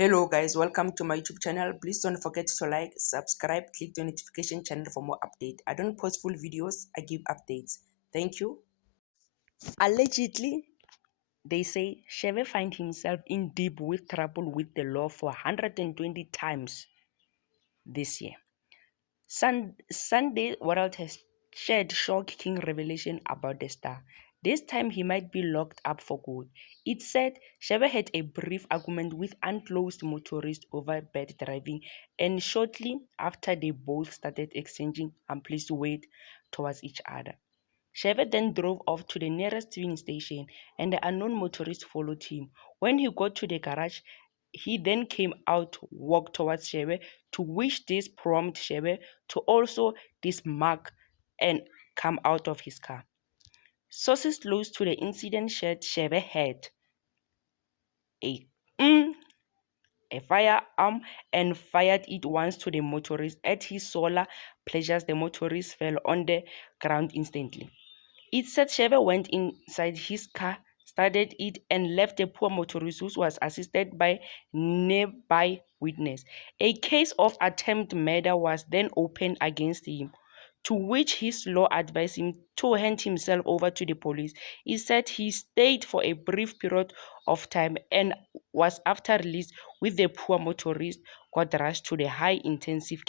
Hello guys, welcome to my YouTube channel. Please don't forget to like, subscribe, click the notification channel for more update. I don't post full videos, I give updates. Thank you. Allegedly, they say Shebe find himself in deep with trouble with the law for 120 times this year. Sunday World has shared shocking revelation about the star. This time he might be locked up for good. It said Shebe had a brief argument with unclosed motorists over bad driving, and shortly after they both started exchanging unpleasant words towards each other. Shebe then drove off to the nearest filling station, and the unknown motorist followed him. When he got to the garage, he then came out, walked towards Shebe, to which this prompted Shebe to also dismark and come out of his car. Sources close to the incident shared Shebe had a firearm and fired it once to the motorist. At his solar pleasures, the motorist fell on the ground instantly. It said Shebe went inside his car, started it, and left the poor motorist, who was assisted by nearby witness. A case of attempted murder was then opened against him, to which his law advised him to hand himself over to the police. He said he stayed for a brief period of time and was after release with the poor motorist got rushed to the high intensive care.